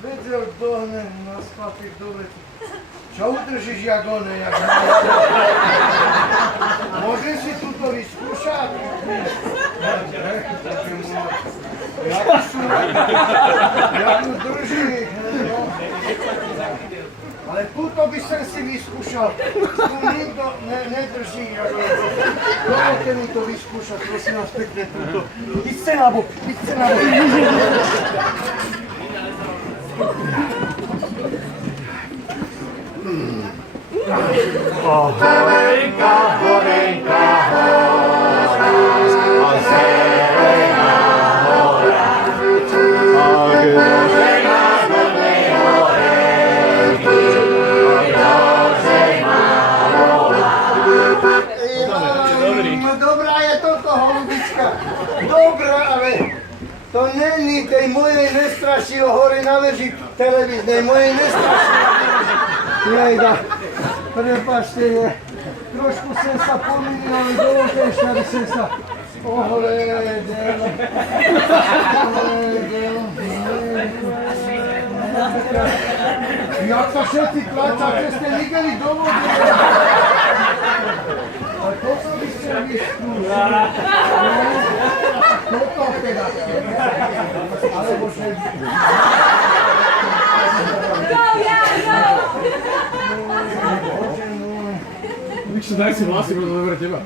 vedel dohne na spatek dole. Čo udržíš jak one, jak môžem si tuto vyskúšať? Jak ju drží, ale tuto by som si vyskúšal. Tu nikto nedrží. Dovolte mi to vyskúšať, prosím vás pekne tuto. Idźte na bok, idźte na bok. Horenka, horenka, hora, a zelená hora. A kdože má do nej horenky, a kdože má vola. Dobrá je toto, holubička. Dobrá, ale to není tej mojej nestraší o hore na veži televíznej, mojej nestraší. Jajda, prepáčte, trošku som sa pomýlil, ale dovolte ešte, aby som sa ohledel. Jak sa všetci tlačáte, ste nikeli do vody. A toto by ste vyskúšali. Toto teda. Alebo že... Mikšo, daj si vlasy, budú dobre teba.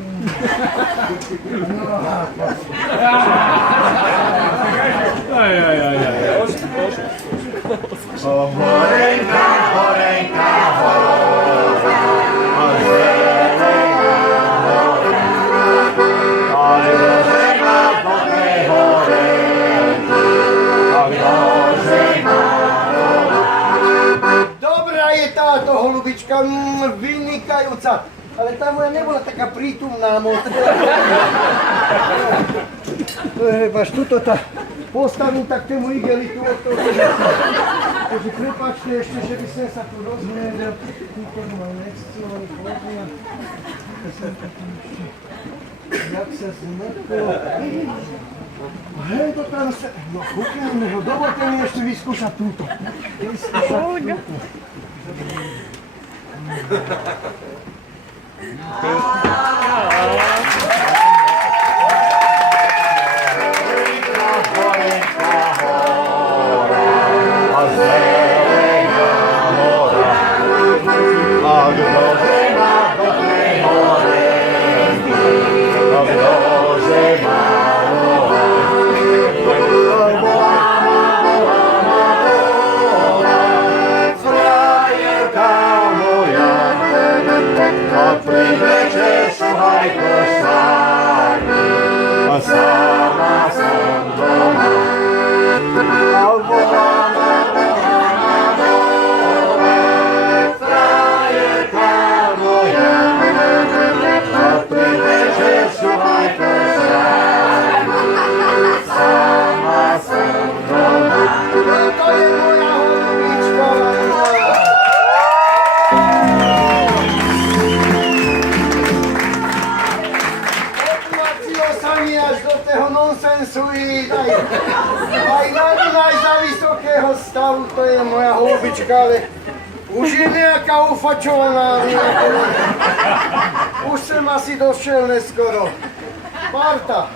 Horenka, horenka, hora, a zelená hora. A kdože má do nej horenky, a kdože má vola. Dobrá je táto holubička, vynikajúca. Ale tá moja nebola taká prítumná moc. Až tuto tá postavím tak tému igelitu od toho. Takže prepáčte ešte, že by som sa tu rozhľadil. Tuto ma nechcel, ale pozriam. Jak sa zmrklo. Hej, to tam sa... No, chutíme ho. Dovolte mi ešte vyskúšať túto. Vyskúšať túto. Horenka, hora, a zelená hora. A kdože má do nej horenky, a kdože má vola. Frajerka moja, a pri večer šuhaj košárny, a sama som doma. A volana, frajerka moja, a pri večer šuhaj košárny, sama som doma. To je moja holubička. Odmacilo sa mi až do toho nonsensu ísť. Aj za vysokého stavu, to je moja holubička, ale už je nejaká ufačovaná. Už som asi došiel neskoro. Parta.